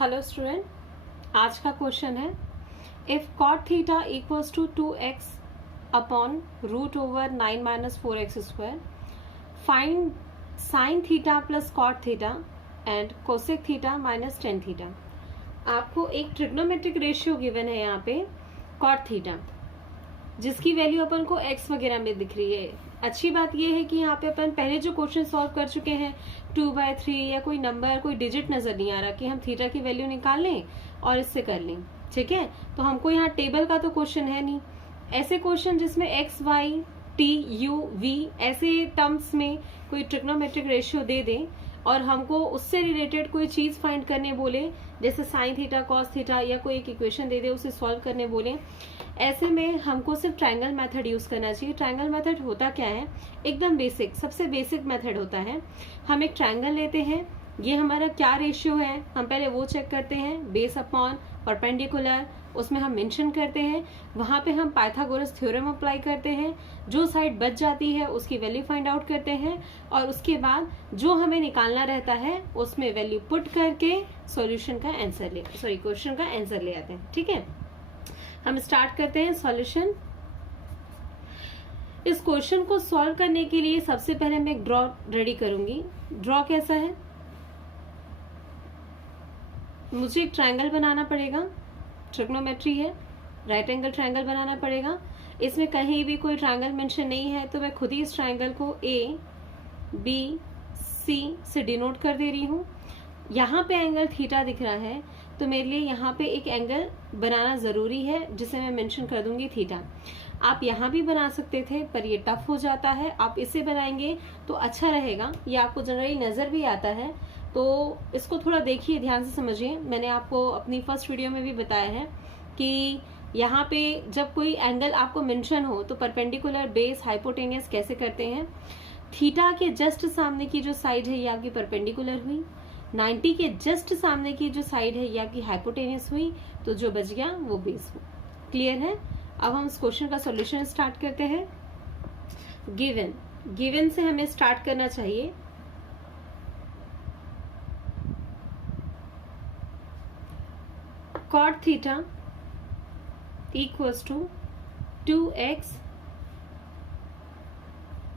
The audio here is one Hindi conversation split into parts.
हेलो स्टूडेंट, आज का क्वेश्चन है if cot theta equals to 2x upon root over 9 minus 4x square find sine theta plus cot theta and cosec theta minus tan theta. आपको एक ट्रिग्नोमेट्रिक रेशियो गिवन है यहाँ पे cot थीटा, जिसकी वैल्यू अपन को x वगैरह में दिख रही है। अच्छी बात यह है कि यहाँ पे अपन पहले जो क्वेश्चन सॉल्व कर चुके हैं 2/3 या कोई नंबर कोई डिजिट नजर नहीं आ रहा कि हम थीटा की वैल्यू निकाल लें और इससे कर लें। ठीक है, तो हमको यहाँ टेबल का तो क्वेश्चन है नहीं। ऐसे क्वेश्चन जिसमें x, y, t, u, v ऐसे टर्म्स में कोई ट्रिग्नोमेट्रिक रेशियो दे दें और हमको उससे रिलेटेड कोई चीज फाइंड करने बोले, जैसे साइन थीटा कॉस थीटा या कोई एक इक्वेशन दे दे उसे सॉल्व करने बोले, ऐसे में हमको सिर्फ ट्रायंगल मेथड यूज करना चाहिए। ट्रायंगल मेथड होता क्या है, एकदम बेसिक, सबसे बेसिक मेथड होता है। हम एक ट्रायंगल लेते हैं, ये हमारा क्या रेशियो है हम पहले वो चेक करते हैं, बेस अपॉन परपेंडिकुलर, उसमें हम मेंशन करते हैं, वहां पे हम पाइथागोरस थ्योरम अप्लाई करते हैं, जो साइड बच जाती है उसकी वैल्यू फाइंड आउट करते हैं और उसके बाद जो हमें निकालना रहता है उसमें वैल्यू पुट करके सॉल्यूशन का आंसर क्वेश्चन का आंसर ले आते हैं। ठीक है, हम स्टार्ट करते हैं सॉल्यूशन। इस क्वेश्चन को सॉल्व करने के लिए सबसे पहले मैं एक ड्रॉ रेडी करूंगी। ड्रॉ कैसा है, मुझे एक ट्रायंगल बनाना पड़ेगा, ट्रिग्नोमेट्री है, राइट एंगल ट्रायंगल बनाना पड़ेगा। इसमें कहीं भी कोई ट्रायंगल मेंशन नहीं है तो मैं खुद ही इस ट्रायंगल को ए बी सी से डिनोट कर दे रही हूँ। यहाँ पे एंगल थीटा दिख रहा है तो मेरे लिए यहाँ पे एक एंगल बनाना जरूरी है जिसे मैं मेंशन कर दूंगी थीटा। आप यहाँ भी बना सकते थे पर ये टफ हो जाता है, आप इसे बनाएंगे तो अच्छा रहेगा, ये आपको जनरली नजर भी आता है। तो इसको थोड़ा देखिए, ध्यान से समझिए। मैंने आपको अपनी फर्स्ट वीडियो में भी बताया है कि यहाँ पे जब कोई एंगल आपको मेंशन हो तो परपेंडिकुलर, बेस, हाइपोटेनियस कैसे करते हैं। थीटा के जस्ट सामने की जो साइड है ये आपकी परपेंडिकुलर हुई, 90 के जस्ट सामने की जो साइड है ये आपकी हाइपोटेनियस हुई, तो जो बच गया वो बेस हुआ। क्लियर है। अब हम इस क्वेश्चन का सॉल्यूशन स्टार्ट करते हैं। गिवन से हमें स्टार्ट करना चाहिए। cot theta equals to 2x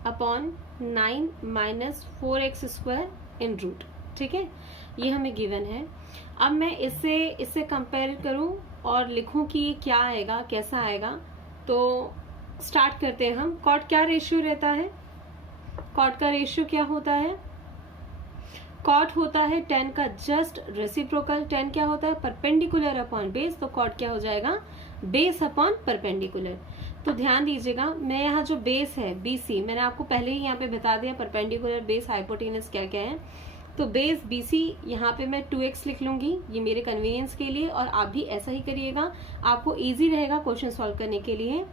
upon 9 minus 4x square in root. ठीक है, ये हमें गिवन है। अब मैं इससे कंपेयर करूं और लिखूं कि ये क्या आएगा, कैसा आएगा। तो स्टार्ट करते हैं हम। cot क्या रेशियो रहता है, cot का रेशियो क्या होता है, cot होता है tan का जस्ट रेसिप्रोकल। tan क्या होता है, परपेंडिकुलर अपॉन बेस, तो cot क्या हो जाएगा, बेस अपॉन परपेंडिकुलर। तो ध्यान दीजिएगा, मैं यहाँ जो बेस है BC, मैंने आपको पहले ही यहाँ पे बता दिया परपेंडिकुलर, बेस, हाइपोटेनस क्या क्या है। तो बेस BC यहाँ पे मैं 2x लिख लूंगी, ये मेरे कन्वीनियंस के लिए, और आप भी ऐसा ही करिएगा, आपको इजी रहेगा क्वेश्चन सॉल्व करने के लिए।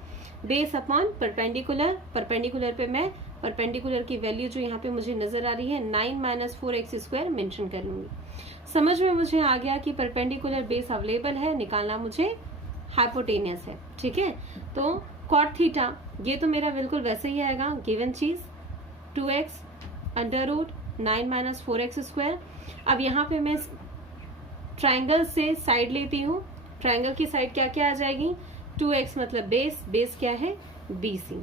बेस अपॉन परपेंडिकुलर, परपेंडिकुलर पे मैं परपेंडिकुलर की वैल्यू जो यहाँ पे मुझे नजर आ रही है 9 माइनस 4x स्क्वायर मेंशन कर लूंगी। समझ में मुझे आ गया कि परपेंडिकुलर बेस अवेलेबल है, निकालना मुझे हाइपोटेनियस है। ठीक है, तो cot थीटा ये तो मेरा बिल्कुल वैसे ही आएगा, गिवन चीज 2x under root 9 minus 4x square. अब यहाँ पे मैं ट्रायंगल से साइड लेती हूँ। ट्रायंगल की साइड क्या क्या आ जाएगी, 2x मतलब बेस, बेस क्या है BC।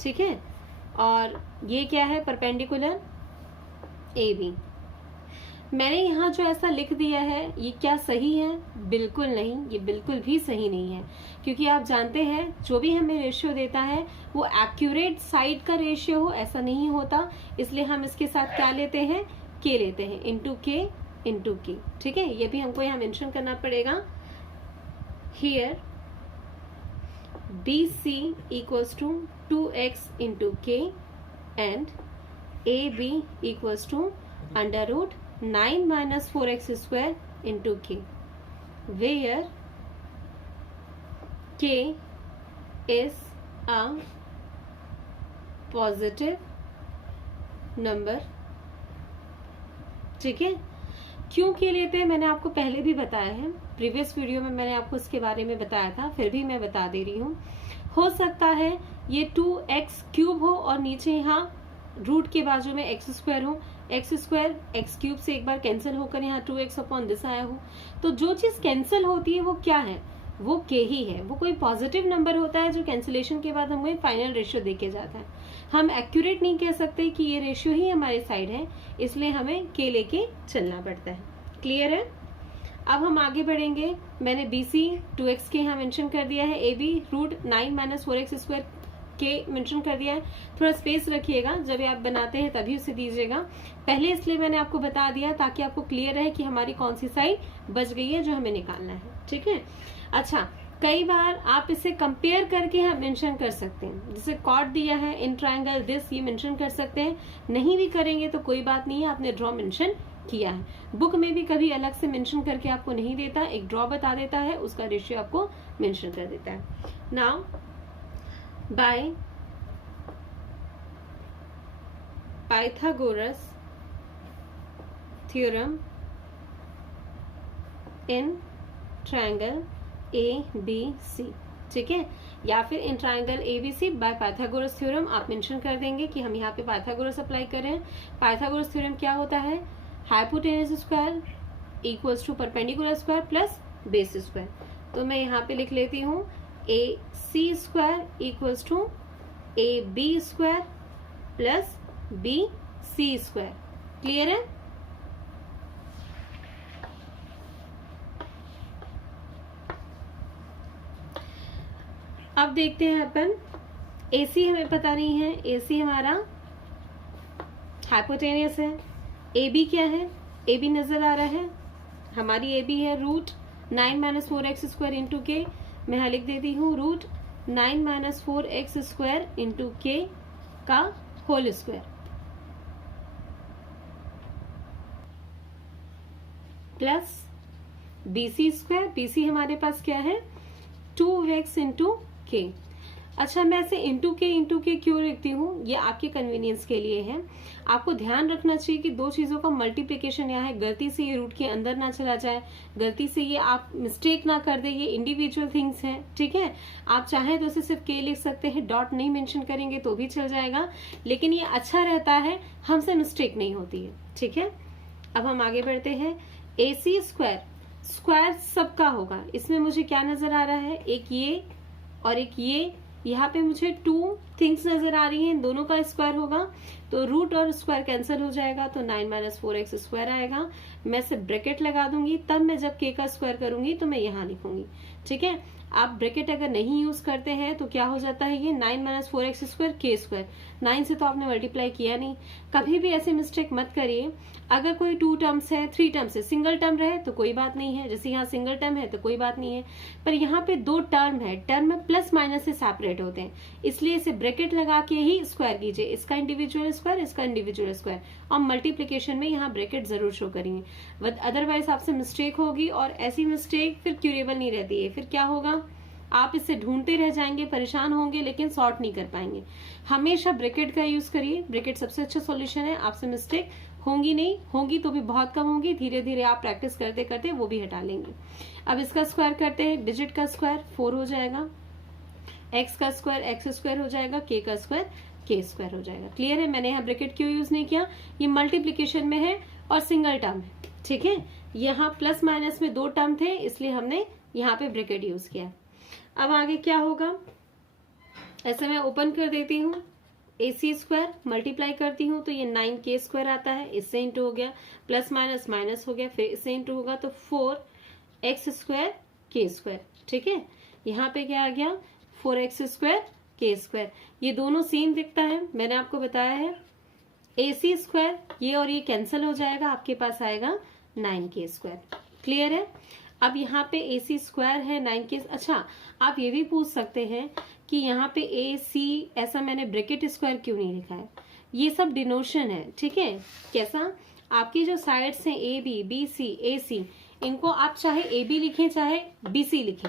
ठीक है, और ये क्या है परपेंडिकुलर AB। मैंने यहाँ जो ऐसा लिख दिया है ये क्या सही है, बिल्कुल नहीं, ये बिल्कुल भी सही नहीं है, क्योंकि आप जानते हैं जो भी हमें रेशियो देता है वो एक्यूरेट साइड का रेशियो हो ऐसा नहीं होता। इसलिए हम इसके साथ क्या लेते हैं, k लेते हैं, इंटू k। ठीक है, ये भी हमको यहाँ मेंशन करना पड़ेगा। Here BC equals to 2x into k and AB equals to under root 9 minus 4x square into k, where k is a positive number। ठीक है, क्यों k लेते हैं मैंने आपको पहले भी बताया है, प्रीवियस वीडियो में मैंने आपको इसके बारे में बताया था, फिर भी मैं बता दे रही हूँ। हो सकता है ये 2x क्यूब हो और नीचे यहाँ रूट के बाजू में x स्क्वायर हो, एक्स स्क्वायर एक्स क्यूब से एक बार कैंसिल होकर यहाँ 2x अपॉन दिस आया हो, तो जो चीज कैंसिल होती है वो क्या है, वो k ही है। वो कोई पॉजिटिव नंबर होता है जो कैंसिलेशन के बाद हमें फाइनल रेशियो देके जाता है। हम एक्यूरेट नहीं कह सकते कि ये रेशियो ही हमारी साइड है, इसलिए हमें k लेके चलना पड़ता है। क्लियर है? अब हम आगे बढ़ेंगे। मैंने BC 2x के यहाँ मेंशन कर दिया है, AB root 9 minus 4x square के मेंशन कर दिया है। थोड़ा स्पेस रखिएगा, जब आप बनाते हैं तभी उसे दीजिएगा। पहले इसलिए मैंने आपको बता दिया ताकि आपको क्लियर रहे कि हमारी कौन सी साइड बच गई है जो हमें निकालना है। ठीक है, अच्छा कई बार आप इसे कंपेयर करके हम मेंशन कर सकते हैं, जैसे कॉर्ड दिया है इन ट्राइंगल दिस, ये मेंशन कर सकते हैं। नहीं भी करेंगे तो कोई बात नहीं है, आपने ड्रॉ मेंशन किया है। बुक में भी कभी अलग से मेंशन करके आपको नहीं देता, एक ड्रॉ बता देता है, उसका रेशियो आपको मेंशन कर देता है। Now by Pythagoras theorem in triangle ABC, ठीक है, या फिर in triangle ABC by Pythagoras theorem आप मेंशन कर देंगे कि हम यहाँ पे पाइथागोरस अप्लाई कर रहे हैं। पाइथागोरस थ्योरम क्या होता है, hypotenuse square equals to perpendicular square plus base square. तो मैं यहाँ पे लिख लेती हूँ AC square equals to AB square plus BC square. Clear है? अब देखते हैं अपन, AC हमें पता नहीं है, AC हमारा हाइपोटेनियस है। AB क्या है, AB नजर आ रहा है, हमारी AB है root 9 minus 4x square into के। मैं यहाँ लिख देती हूँ root 9 minus 4x square into K का whole square plus BC square. BC हमारे पास क्या है 2x इंटू के। अच्छा, मैं ऐसे इंटू के क्यों लिखती हूँ, ये आपके कन्वीनियंस के लिए है। आपको ध्यान रखना चाहिए कि दो चीजों का मल्टीप्लिकेशन यहाँ है, गलती से ये रूट के अंदर ना चला जाए, गलती से ये आप मिस्टेक ना कर दे, ये इंडिविजुअल थिंग्स हैं। ठीक है, आप चाहें तो इसे सिर्फ के लिख सकते हैं, डॉट नहीं मेंशन करेंगे तो भी चल जाएगा, लेकिन ये अच्छा रहता है, हमसे मिस्टेक नहीं होती है। ठीक है, अब हम आगे बढ़ते हैं। AC स्क्वायर, स्क्वायर सबका होगा, इसमें मुझे क्या नजर आ रहा है, एक ये और एक ये, यहाँ पे मुझे 2 थिंग्स नजर आ रही हैं, दोनों का स्क्वायर होगा तो रूट और स्क्वायर कैंसिल हो जाएगा, तो 9 माइनस 4x स्क्वायर आएगा। मैं सिर्फ ब्रैकेट लगा दूंगी, तब मैं जब k का स्क्वायर करूंगी तो मैं यहाँ लिखूंगी। ठीक है, आप ब्रैकेट अगर नहीं यूज करते हैं तो क्या हो जाता है, ये 9 माइनस 4x स्क्वायर के स्क्वायर। 9 से तो आपने मल्टीप्लाई किया नहीं। कभी भी ऐसे मिस्टेक मत करिए। अगर कोई 2 टर्म्स है, 3 टर्म्स है, सिंगल टर्म रहे तो कोई बात नहीं है, जैसे यहाँ सिंगल टर्म है तो कोई बात नहीं है, पर यहाँ पे 2 टर्म है, टर्म में प्लस माइनस से सेपरेट होते हैं, इसलिए इसे ब्रैकेट लगा के ही स्क्वायर कीजिए, इसका इंडिविजुअल स्क्वायर, इसका इंडिविजुअल स्क्वायर, और मल्टीप्लीकेशन में यहाँ ब्रैकेट जरूर शो करेंगे, अदरवाइज आपसे मिस्टेक होगी और ऐसी मिस्टेक फिर क्यूरेबल नहीं रहती है। फिर क्या होगा, आप इसे ढूंढते रह जाएंगे, परेशान होंगे, लेकिन सॉर्ट नहीं कर पाएंगे। हमेशा ब्रैकेट का यूज करिए, ब्रैकेट सबसे अच्छा सॉल्यूशन है, आपसे मिस्टेक होंगी नहीं, होंगी तो भी बहुत कम होंगी, धीरे धीरे आप प्रैक्टिस करते करते वो भी हटा लेंगे। अब इसका स्क्वायर करते हैं, डिजिट का स्क्वायर 4 हो जाएगा, x का स्क्वायर x स्क्वायर हो जाएगा, k का स्क्वायर k स्क्वायर हो जाएगा। क्लियर है? मैंने यहाँ ब्रैकेट क्यों यूज नहीं किया, ये मल्टीप्लीकेशन में है और सिंगल टर्म है। ठीक है, यहाँ प्लस माइनस में 2 टर्म थे, इसलिए हमने यहाँ पे ब्रैकेट यूज किया। अब आगे क्या होगा, ऐसे मैं ओपन कर देती हूँ, AC स्क्वायर मल्टीप्लाई करती हूँ तो ये 9k स्क्वायर आता है, इससे इंटू हो गया, प्लस माइनस माइनस हो गया, फिर इससे इंटू होगा तो 4x स्क्वायर k स्क्वायर। ठीक है, यहाँ पे क्या आ गया 4x स्क्वायर k स्क्वायर। ये दोनों सेम दिखता है, मैंने आपको बताया है। AC स्क्वायर ये और ये कैंसिल हो जाएगा, आपके पास आएगा 9k स्क्वायर। क्लियर है? अब यहाँ पे AC स्क्वायर है 9k। अच्छा, आप ये भी पूछ सकते हैं कि यहाँ पे AC ऐसा मैंने ब्रैकेट स्क्वायर क्यों नहीं लिखा है, ये सब डिनोशन है। ठीक है, कैसा, आपकी जो साइड्स हैं AB BC AC, इनको आप चाहे AB लिखें चाहे BC लिखें,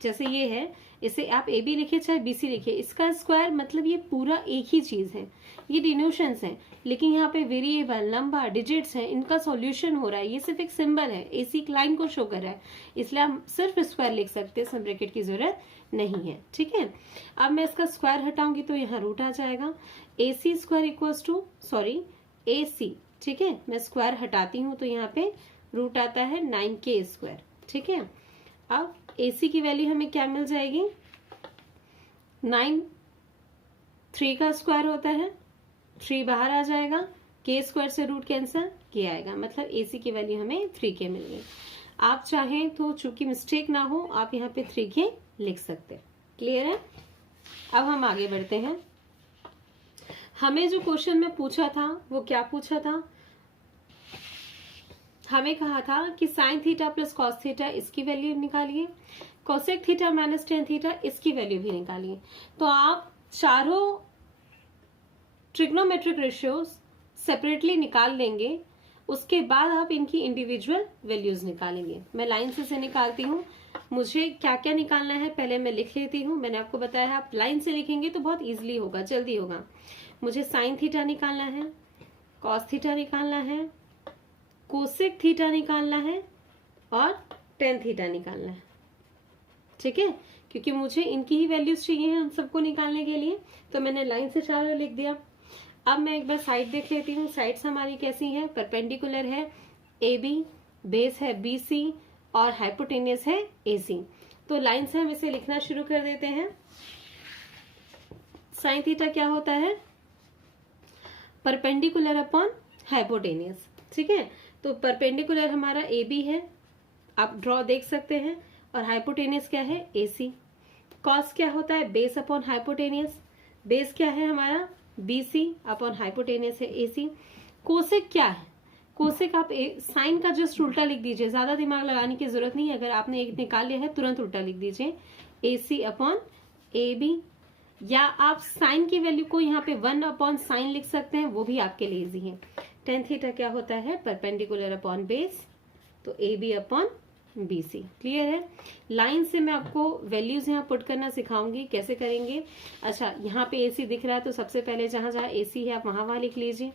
जैसे ये है इसे आप AB लिखे चाहे BC लिखे, इसका स्क्वायर मतलब ये पूरा एक ही चीज है, ये डिनोशंस हैं, लेकिन यहाँ पे वेरिएबल नंबर डिजिट्स हैं, इनका सॉल्यूशन हो रहा है, ये सिर्फ एक सिंबल है, AC लाइन को शो कर रहा है, इसलिए हम सिर्फ स्क्वायर लिख सकते हैं, इसमें ब्रैकेट की जरूरत नहीं है। ठीक है, अब मैं इसका स्क्वायर हटाऊंगी तो यहाँ रूट आ जाएगा। AC square equals to AC ठीक है, मैं स्क्वायर हटाती हूँ तो यहाँ पे रूट आता है 9k²। ठीक है, अब AC की वैल्यू हमें क्या मिल जाएगी, 9 3 का स्क्वायर होता है, 3 बाहर आ जाएगा, k² से रूट कैंसिल k आएगा, मतलब AC की वैल्यू हमें 3k मिल गई। आप चाहें तो चूंकि मिस्टेक ना हो आप यहाँ पे 3k लिख सकते हैं। क्लियर है? अब हम आगे बढ़ते हैं। हमें जो क्वेश्चन में पूछा था वो क्या पूछा था, हमें कहा था कि sign theta plus cos theta इसकी वैल्यू निकालिए, cosec theta minus tan theta इसकी वैल्यू भी निकालिए। तो आप चारों ट्रिग्नोमेट्रिक रेशियोज सेपरेटली निकाल लेंगे, उसके बाद आप इनकी इंडिविजुअल वैल्यूज निकालेंगे। मैं लाइन से निकालती हूँ, मुझे क्या क्या निकालना है पहले मैं लिख लेती हूँ। मैंने आपको बताया आप लाइन से लिखेंगे तो बहुत इजीली होगा, जल्दी होगा। मुझे साइन थीटा निकालना है, कॉस थीटा निकालना है, कोसेक थीटा निकालना है और टेन थीटा निकालना है। ठीक है, क्योंकि मुझे इनकी ही वैल्यूज चाहिए हैं उन सबको निकालने के लिए, तो मैंने लाइन से चारों लिख दिया। अब मैं एक बार साइड देख लेती हूँ, साइड्स हमारी कैसी है, परपेंडिकुलर है AB, बेस है BC और हाइपोटेनियस है AC। तो लाइन से हम इसे लिखना शुरू कर देते हैं। साइन थीटा क्या होता है, परपेंडिकुलर अपॉन हाइपोटेनियस। ठीक है, तो परपेंडिकुलर हमारा AB है, आप ड्रॉ देख सकते हैं, और हाइपोटेनियस क्या है AC। कॉस क्या होता है, बेस अपॉन हाइपोटेनियस, बेस क्या है हमारा BC अपॉन हाइपोटेनियस है AC। कोसेक क्या है, कोसेक आप साइन का जस्ट उल्टा लिख दीजिए, ज्यादा दिमाग लगाने की जरूरत नहीं है। अगर आपने एक निकाल लिया है तुरंत उल्टा लिख दीजिए, AC अपॉन AB, या आप साइन की वैल्यू को यहाँ पे 1 अपॉन साइन लिख सकते हैं, वो भी आपके लिए इजी है। टेन थीटा क्या होता है, परपेंडिकुलर अपॉन बेस, तो AB अपॉन BC। क्लियर है? लाइन से मैं आपको वैल्यूज यहाँ पुट करना सिखाऊंगी, कैसे करेंगे। अच्छा, यहाँ पे AC दिख रहा है तो सबसे पहले जहां जहां AC है आप वहां लिख लीजिए।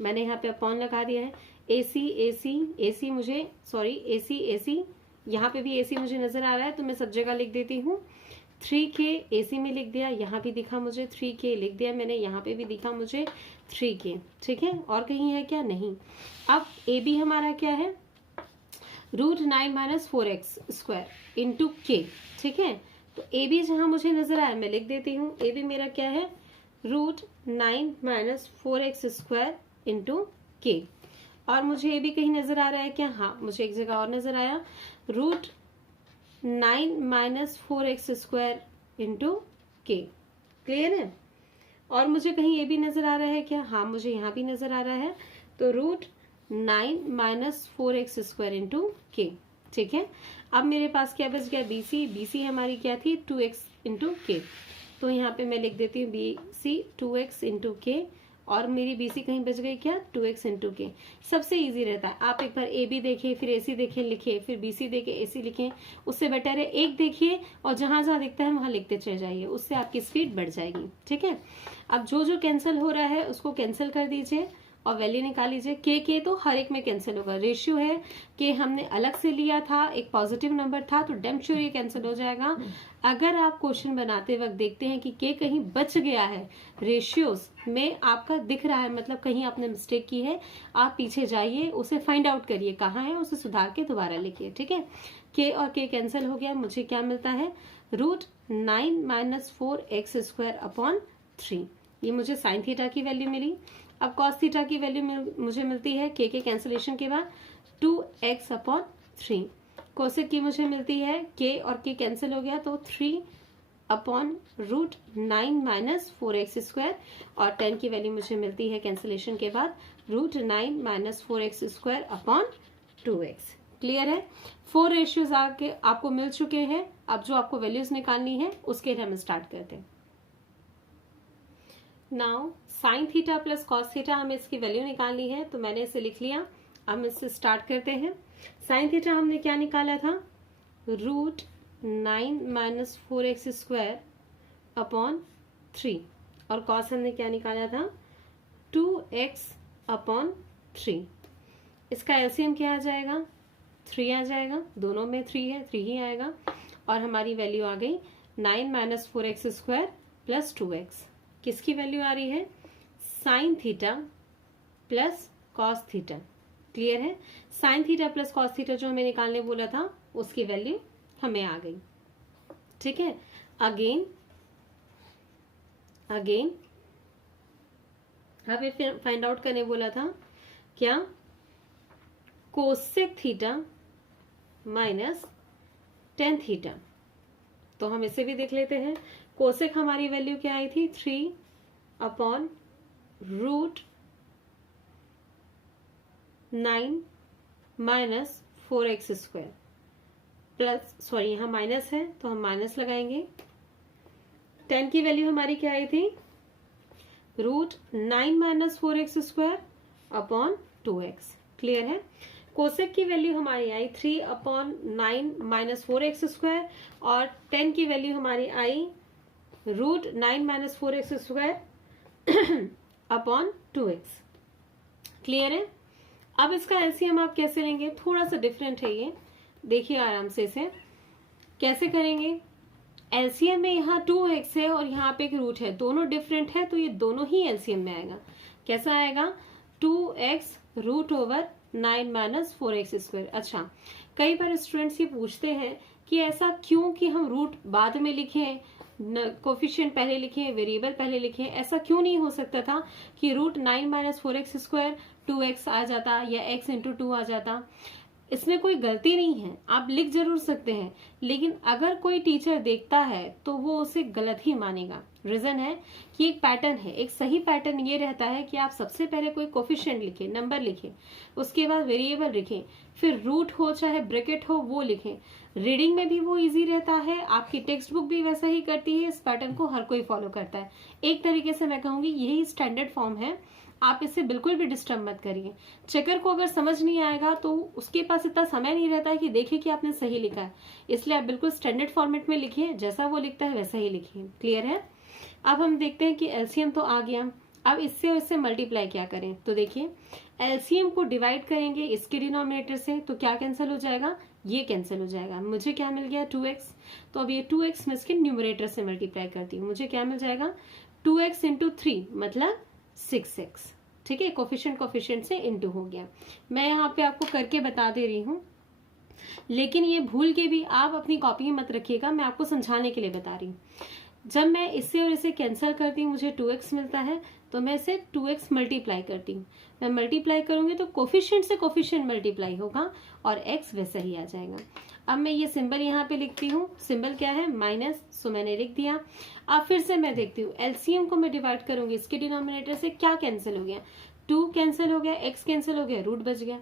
मैंने यहाँ पे अपॉन लगा दिया है। AC मुझे, सॉरी AC यहाँ पे भी AC मुझे नजर आ रहा है तो मैं सब जगह लिख देती हूँ। 3k AC में लिख दिया, यहाँ भी दिखा मुझे 3k लिख दिया मैंने, यहाँ पे भी दिखा मुझे 3k। ठीक है, और कहीं है क्या, नहीं। अब AB हमारा क्या है, √9 - 4x² इंटू k। ठीक है, तो AB जहां मुझे नजर आया मैं लिख देती हूँ। AB मेरा क्या है, √9 - 4x² इंटू k। और मुझे AB कहीं नजर आ रहा है क्या, हाँ मुझे एक जगह और नजर आया, √9 - 4x² इंटू k। क्लियर है? और मुझे कहीं AB नजर आ रहा है क्या, हाँ मुझे यहाँ भी नजर आ रहा है, तो √9 - 4x² इंटू k। ठीक है, अब मेरे पास क्या बच गया, BC हमारी क्या थी, 2x इंटू k। तो यहाँ पे मैं लिख देती हूँ BC 2x इंटू k, और मेरी BC कहीं बच गई क्या, 2x इंटू k। सबसे इजी रहता है, आप एक बार AB देखिए, फिर AC देखें लिखे, फिर BC देखें AC लिखें, उससे बेटर है एक देखिए और जहां जहां दिखता है वहां लिखते चले जाइए, उससे आपकी स्पीड बढ़ जाएगी। ठीक है, अब जो जो कैंसिल हो रहा है उसको कैंसिल कर दीजिए और वैल्यू निकाल लीजिए। के तो हर एक में कैंसिल होगा, रेशियो है कि हमने अलग से लिया था, एक पॉजिटिव नंबर था तो डैम श्योर ये कैंसिल हो जाएगा। अगर आप क्वेश्चन बनाते वक्त देखते हैं कि के कहीं बच गया है, रेशियोज में आपका दिख रहा है, मतलब कहीं आपने मिस्टेक की है, आप पीछे जाइए, उसे फाइंड आउट करिए कहाँ है, उसे सुधार के दोबारा लिखिए। ठीक है, के और के कैंसिल हो गया, मुझे क्या मिलता है, √9 - 4x² अपॉन 3। ये मुझे साइन थीटा की वैल्यू मिली। अब कॉस थीटा की वैल्यू मुझे मिलती है के कैंसिलेशन के बाद 2x अपॉन 3। कोसेक की मुझे मिलती है, के और के कैंसिल हो गया तो 3 अपॉन √9 - 4x², और 10 की वैल्यू मुझे मिलती है कैंसिलेशन के बाद √9 - 4x² अपॉन 2x। क्लियर है? 4 रेशियोज आके आपको मिल चुके हैं। अब जो आपको वैल्यूज निकालनी है उसके लिए हम स्टार्ट करते हैं। Now sine theta plus cos theta, हमें इसकी वैल्यू निकालनी है, तो मैंने इसे लिख लिया। अब हम इससे स्टार्ट करते हैं। साइन थीटा हमने क्या निकाला था, √9 - 4x² अपॉन 3, और कॉस हमने क्या निकाला था, 2x अपॉन 3। इसका एलसीएम क्या आ जाएगा, 3 आ जाएगा, दोनों में 3 है, 3 ही आएगा, और हमारी वैल्यू आ गई 9 - 4x² प्लस 2x। किसकी वैल्यू आ रही है, sine theta plus cos theta. Clear है? Sine theta plus cos theta जो हमें निकालने बोला था उसकी वैल्यू हमें आ गई। ठीक है, अगेन हमें फिर फाइंड आउट करने बोला था क्या, cosec theta minus tan theta. तो हम इसे भी देख लेते हैं। कोसेक हमारी वैल्यू क्या आई थी, 3/√9 माइनस 4x² प्लस, सॉरी यहाँ माइनस है तो हम माइनस लगाएंगे। 10 की वैल्यू हमारी क्या आई थी, √9 minus 4x² upon 2x। Clear है? कोसेक की वैल्यू हमारी आई 3/9 माइनस 4x² और 10 की वैल्यू हमारी आई √9 minus 4x² upon 2x। Clear है? अब इसका एलसीएम आप कैसे लेंगे, थोड़ा सा डिफरेंट है ये, देखिए आराम से इसे कैसे करेंगे। एलसीएम में यहाँ 2x है और यहाँ पे एक रूट है, दोनों डिफरेंट है तो ये दोनों ही एलसीएम में आएगा। कैसा आएगा, 2x √9 माइनस 4x²। अच्छा, कई बार स्टूडेंट्स ये पूछते हैं कि ऐसा क्यों कि हम रूट बाद में लिखें, कोफिशिएंट पहले लिखें, वेरिएबल पहले लिखें, ऐसा क्यों नहीं हो सकता था कि √9 माइनस 4x² 2x आ जाता या x इंटू 2 आ जाता। इसमें कोई गलती नहीं है, आप लिख जरूर सकते हैं, लेकिन अगर कोई टीचर देखता है तो वो उसे गलत ही मानेगा। रीजन है कि एक पैटर्न है, एक सही पैटर्न ये रहता है कि आप सबसे पहले कोई कोफिशिएंट लिखें, नंबर लिखें, उसके बाद वेरिएबल लिखें, फिर रूट हो चाहे ब्रैकेट हो वो लिखें। रीडिंग में भी वो इजी रहता है, आपकी टेक्स्ट बुक भी वैसा ही करती है, इस पैटर्न को हर कोई फॉलो करता है। एक तरीके से मैं कहूंगी यही स्टैंडर्ड फॉर्म है, आप इससे बिल्कुल भी डिस्टर्ब मत करिए। चेकर को अगर समझ नहीं आएगा तो उसके पास इतना समय नहीं रहता है कि देखे कि आपने सही लिखा है, इसलिए आप बिल्कुल स्टैंडर्ड फॉर्मेट में लिखिए, जैसा वो लिखता है वैसा ही लिखिए। क्लियर है? अब हम देखते हैं कि एलसीएम तो आ गया, अब इससे और इससे मल्टीप्लाई क्या करें। तो देखिए एलसीएम को डिवाइड करेंगे इसके डिनोमिनेटर से, तो क्या कैंसिल हो जाएगा, ये कैंसिल हो जाएगा। मुझे क्या मिल गया, 2x। तो अब ये 2x मैं इसके न्यूमरेटर से मल्टीप्लाई करती हूँ, मुझे क्या मिल जाएगा, 2x इंटू 3 मतलब 6x। ठीक है, कोफिशिएंट से इंटू हो गया। मैं यहाँ पे आपको करके बता दे रही हूँ, लेकिन ये भूल के भी आप अपनी कॉपी में मत रखिएगा, मैं आपको समझाने के लिए बता रही हूँ। जब मैं इससे और इसे कैंसिल करती हूँ मुझे 2x मिलता है, तो मैं इसे 2x मल्टीप्लाई करती हूँ। मैं मल्टीप्लाई करूंगी तो कोफिशिएंट से कोफिशिएंट मल्टीप्लाई होगा और x वैसा ही आ जाएगा। अब मैं ये सिंबल यहाँ पे लिखती हूँ, सिंबल क्या है, माइनस, सो मैंने लिख दिया। अब फिर से मैं देखती हूँ एलसीएम को मैं डिवाइड करूंगी इसके डिनोमिनेटर से, क्या कैंसिल हो गया, 2 कैंसिल हो गया, x कैंसिल हो गया, रूट बच गया।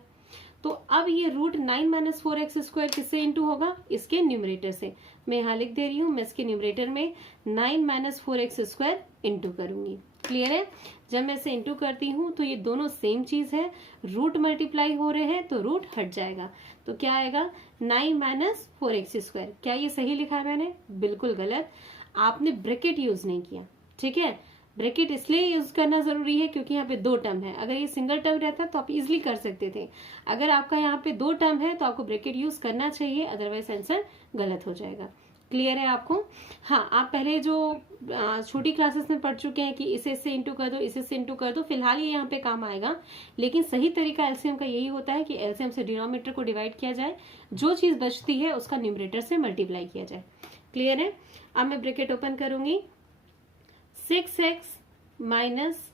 तो अब ये √9 माइनस 4x² किससे इंटू होगा, इसके न्यूमरेटर से। मैं यहाँ लिख दे रही हूँ, मैं इसके न्यूमरेटर में 9 माइनस 4x² इंटू करूंगी। क्लियर है? जब मैं इसे इंटू करती हूँ तो ये दोनों सेम चीज है, रूट मल्टीप्लाई हो रहे हैं तो रूट हट जाएगा, तो क्या आएगा 9 माइनस 4x²। क्या ये सही लिखा है मैंने, बिल्कुल गलत, आपने ब्रैकेट यूज नहीं किया। ठीक है, ब्रैकेट इसलिए यूज करना जरूरी है क्योंकि यहाँ पे 2 टर्म है, अगर ये सिंगल टर्म रहता तो आप इजिली कर सकते थे। अगर आपका यहाँ पे 2 टर्म है तो आपको ब्रैकेट यूज करना चाहिए, अदरवाइज आंसर गलत हो जाएगा। क्लियर है आपको? हाँ, आप पहले जो छोटी क्लासेस में पढ़ चुके हैं कि इसे इससे इंटू कर दो, इसे से इंटू कर दो, फिलहाल ये यहाँ पे काम आएगा, लेकिन सही तरीका एलसीएम का यही होता है कि एलसीएम से डिनोमिनेटर को डिवाइड किया जाए, जो चीज बचती है उसका न्यूमरेटर से मल्टीप्लाई किया जाए। क्लियर है? अब मैं ब्रैकेट ओपन करूंगी, 6x minus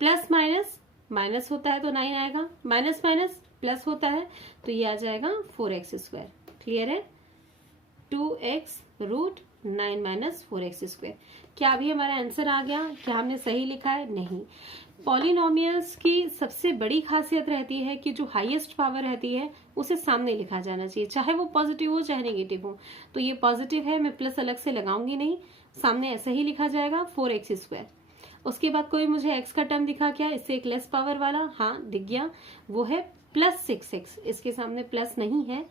plus minus, minus होता है तो 9 आएगा, माइनस माइनस प्लस होता है तो ये आ जाएगा 4x²। क्लियर है? 2x √9 minus 4x²। क्या अभी हमारा आंसर आ गया? क्या हमने सही लिखा है? नहीं। पॉलिनोमियल्स की सबसे बड़ी खासियत रहती है कि जो हाईएस्ट पावर रहती है उसे सामने लिखा जाना चाहिए, चाहे वो पॉजिटिव हो चाहे नेगेटिव हो। तो ये पॉजिटिव है, मैं प्लस अलग से लगाऊंगी नहीं, सामने ऐसा ही लिखा जाएगा 4x²। उसके बाद कोई मुझे x का टर्म दिखा क्या, इससे एक लेस पावर वाला, हाँ दिख गया, वो है प्लस 6x। इसके सामने प्लस नहीं है,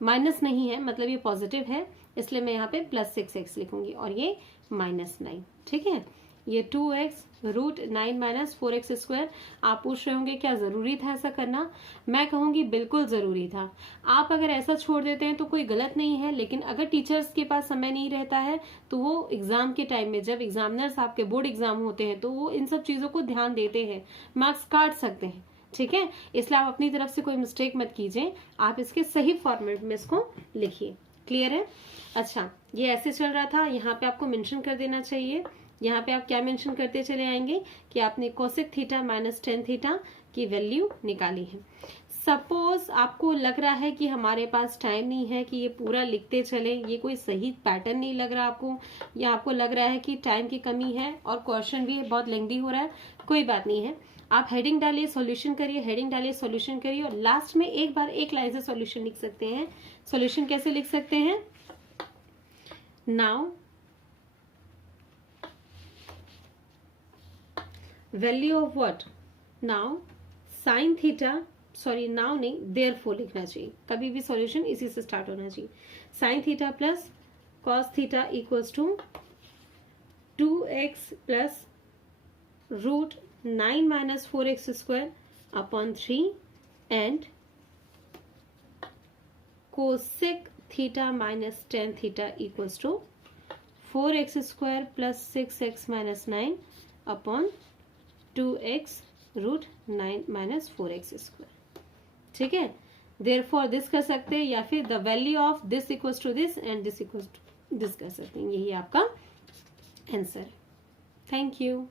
माइनस नहीं है, मतलब ये पॉजिटिव है, इसलिए मैं यहाँ पे प्लस 6x लिखूंगी और ये -9। ठीक है, ये 2x root 9 minus 4x square. आप पूछ रहे होंगे क्या जरूरी था ऐसा करना? मैं कहूंगी बिल्कुल जरूरी था। आप अगर ऐसा छोड़ देते हैं तो कोई गलत नहीं है, लेकिन अगर टीचर्स के पास समय नहीं रहता है तो वो एग्जाम के टाइम में, जब एग्जामिनर्स आपके बोर्ड एग्जाम होते हैं, तो वो इन सब चीजों को ध्यान देते हैं, मार्क्स काट सकते हैं। ठीक है, इसलिए आप अपनी तरफ से कोई मिस्टेक मत कीजिए, आप इसके सही फॉर्मेट में इसको लिखिए। क्लियर है? अच्छा, ये ऐसे चल रहा था, यहाँ पे आपको मेंशन कर देना चाहिए। यहाँ पे आप क्या मेंशन करते चले आएंगे कि आपने cosec theta minus tan theta की वैल्यू निकाली है। सपोज आपको लग रहा है कि हमारे पास टाइम नहीं है कि ये पूरा लिखते चले, ये कोई सही पैटर्न नहीं लग रहा आपको, या आपको लग रहा है कि टाइम की कमी है और क्वेश्चन भी बहुत लेंथी हो रहा है, कोई बात नहीं है। आप हेडिंग डालिए, सॉल्यूशन करिए, हेडिंग डालिए, सॉल्यूशन करिए, और लास्ट में एक बार एक लाइन से सॉल्यूशन लिख सकते हैं। सॉल्यूशन कैसे लिख सकते हैं? Now value of what? Now sine theta, sorry now नहीं, देयरफॉर लिखना चाहिए, कभी भी सॉल्यूशन इसी से स्टार्ट होना चाहिए। Sine theta plus cos theta equals to 2x plus root 9 minus 4x square upon 3 and cosec theta minus tan theta equals to 4x square plus 6x minus 9 upon 2x root 9 minus 4x square. ठीक है, देयरफॉर दिस कर सकते हैं, या फिर the value of this equals to this and this equals to this कर सकते हैं। यही आपका आंसर है। Thank you.